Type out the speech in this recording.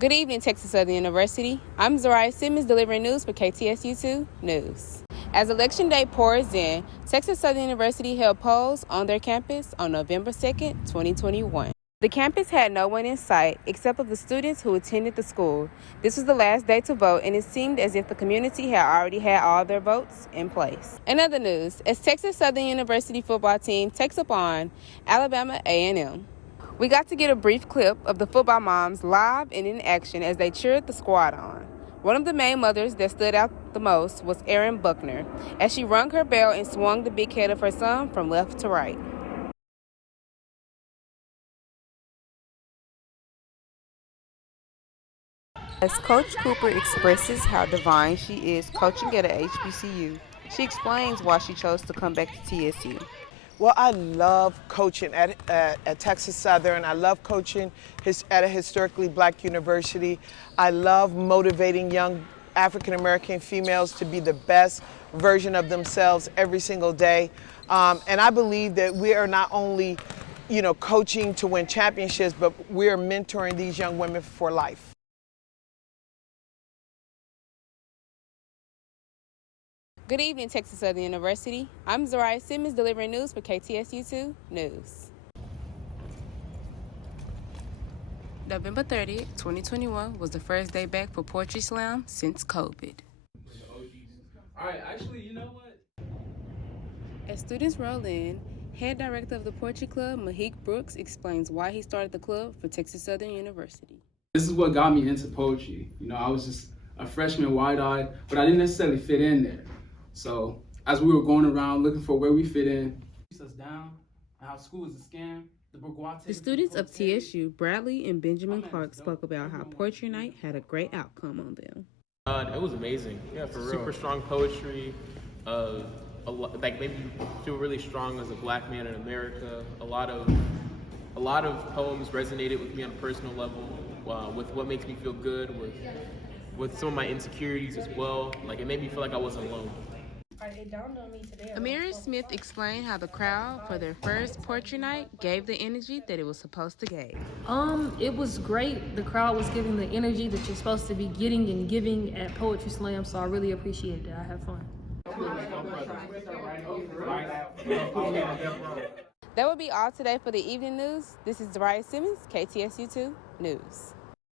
Good evening, Texas Southern University. I'm Zariah Simmons delivering news for KTSU2 News. As Election Day pours in, Texas Southern University held polls on their campus on November 2nd, 2021. The campus had no one in sight except for the students who attended the school. This was the last day to vote, and it seemed as if the community had already had all their votes in place. In other news, as Texas Southern University football team takes up on Alabama A&M. We got to get a brief clip of the football moms live and in action as they cheered the squad on. One of the main mothers that stood out the most was Erin Buckner, as she rung her bell and swung the big head of her son from left to right. As Coach Cooper expresses how divine she is coaching at a HBCU, she explains why she chose to come back to TSU. Well, I love coaching at Texas Southern. I love coaching at a historically black university. I love motivating young African-American females to be the best version of themselves every single day. And I believe that we are not only, coaching to win championships, but we are mentoring these young women for life. Good evening, Texas Southern University. I'm Zariah Simmons delivering news for KTSU2 News. November 30th, 2021 was the first day back for Poetry Slam since COVID. All right, actually, you know what? As students roll in, head director of the Poetry Club, Mahik Brooks, explains why he started the club for Texas Southern University. This is what got me into poetry. I was just a freshman, wide-eyed, but I didn't necessarily fit in there. So as we were going around looking for where we fit in, us down, how school is a scam. The students of TSU, Bradley and Benjamin Clark, spoke about how Poetry Night had a great outcome on them. It was amazing. Yeah, for real. Super strong poetry. Made me feel really strong as a black man in America. A lot of poems resonated with me on a personal level. With what makes me feel good. With some of my insecurities as well. It made me feel like I wasn't alone. Amira Smith explained how the crowd for their first Poetry Night gave the energy that it was supposed to give. It was great. The crowd was giving the energy that you're supposed to be getting and giving at Poetry Slam, so I really appreciated it. I had fun. That will be all today for the evening news. This is Zariah Simmons, KTSU2 News.